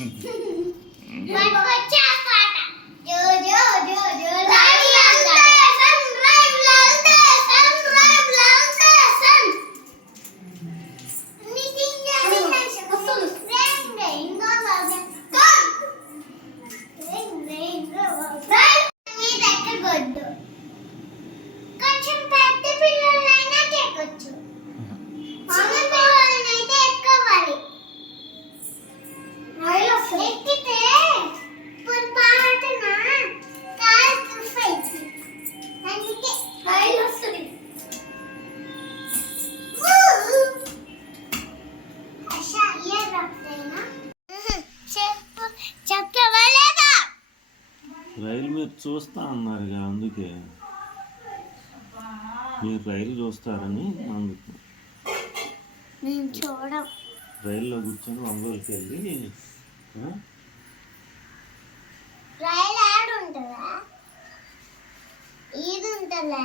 嗯。చూస్తా అన్నారుగా అందుకే. మీరు రైలు చూస్తారని అందుకు. మేము చూడం. రైల్లో కూర్చొని ఒంగోలుకి వెళ్ళి రైలు ఆడ ఉంటుందా ఇది ఉంటుందా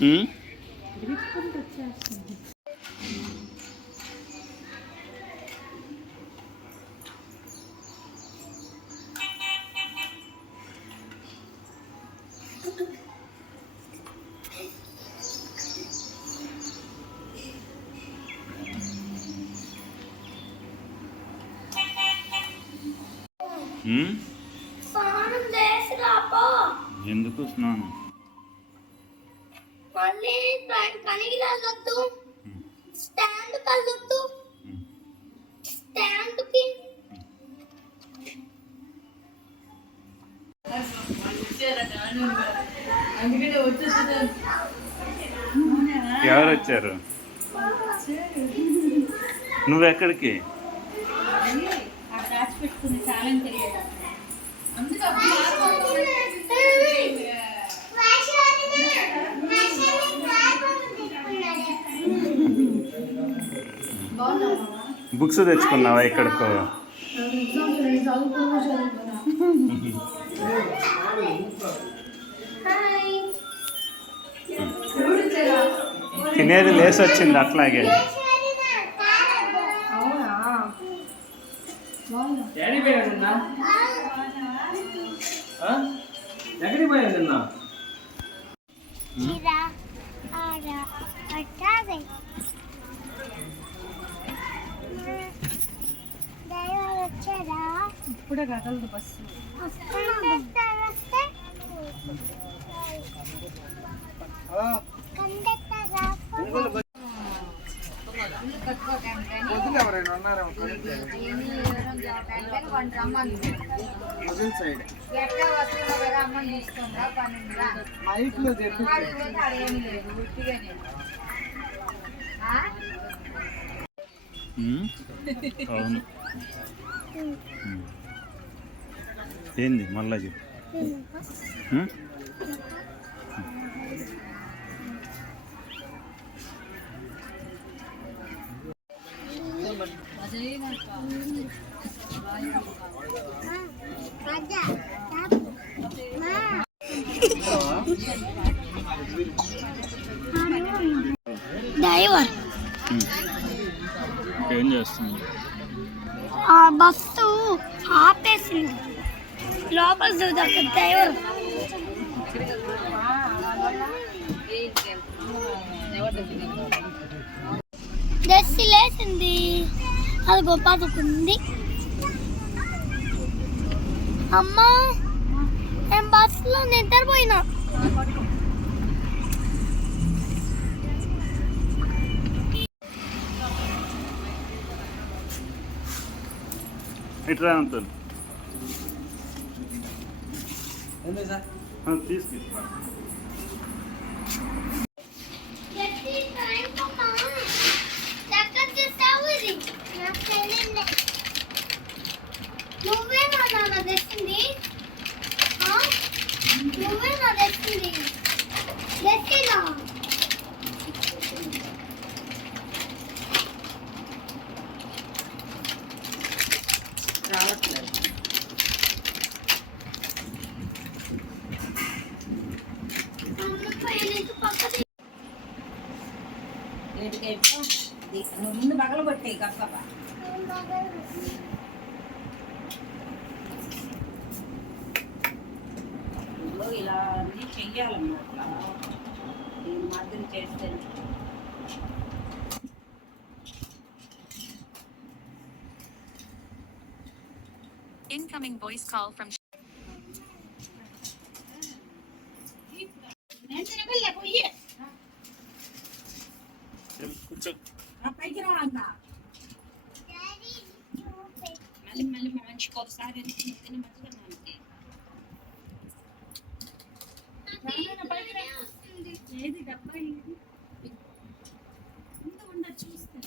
嗯？ఎందుకు స్నానం? మళ్ళీ ట్రైన్ కనిగి వెళ్ళొద్దు స్టాండ్ ఉమ్. స్టాండ్కి ఎవరు వచ్చారు నువ్వెక్కడికి? బుక్స్ తెచ్చుకున్నావా ఎక్కడికో? హాయ్ తినేది లేసి వచ్చింది అట్లాగే. డాడీ పోయాడు నిన్న? ఆ? ఎక్కడికి పోయాడు నిన్న? కదా అమ్మని తీసుకుందా పన్నెండురా అడిగిపోతే అడగని లేదు ఉట్టిగానే అవును. ఉమ్. ఏంది? మళ్ళా చెప్పు. డ్రైవర్. ఏం చేస్తుంది ఆ బస్సు ఆపేసింది. లోపల చూద్దాం. డ్రైవర్. దస్సి లేసింది. అది గొప్పదుకుంది అమ్మా నేను బస్సులో నిద్రపోయినా. ఇట్రా అంతులు हा तीस मिनिट నువ్వు ముందు బగలు కొట్టేయి కప్ప ఇదిగో ఇలా అన్నీ చెయ్యాలన్నమాట దీని మాదిరి చేస్తే Incoming voice call from కూర్చో మళ్ళీ మళ్ళీ మంచికి ఒకసారి ఏది డబ్బా ఇది ఉండ చూస్తే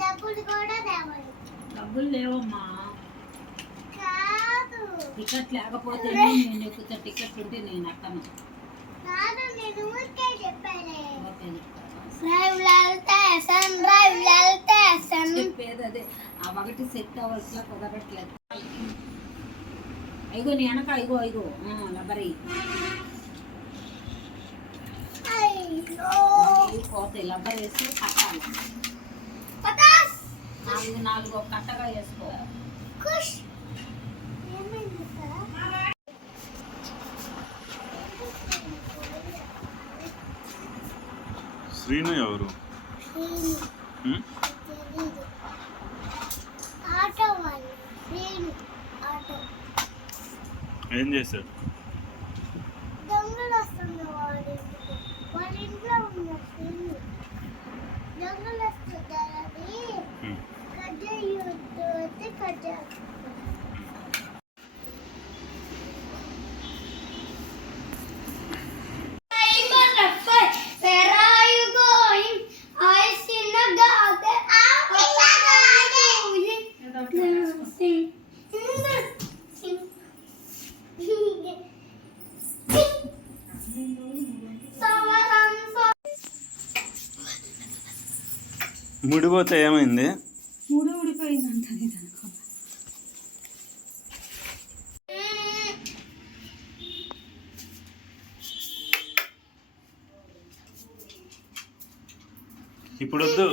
డబ్బులు కూడా తేవాలి. డబ్బులు లేవమ్మా. కాదు. టికెట్ లేకపోతే నేను ఎక్కుతా టికెట్ ఉంటే నేను ఎక్కను కాదు నేను ఊరికే చెప్పానే చెప్పేది అదే. ఆ ఒకటి సెట్ అవ్వాల్సిన కుదరట్లేదు. ఇగో నీ వెనక లబ్బరి అయ్యో. ఇవి పోతాయి లబ్బర్ వేసి కట్టాలి. నాలుగు నాలుగు కట్టగా వేసుకో శ్రీను ఎవరు? ఏం చేశాడు? దొంగలు వస్తుంది ముడిపోతే ఏమైంది మూడు ఊడిపోయిందంట అనుకో ఇప్పుడు వద్దు.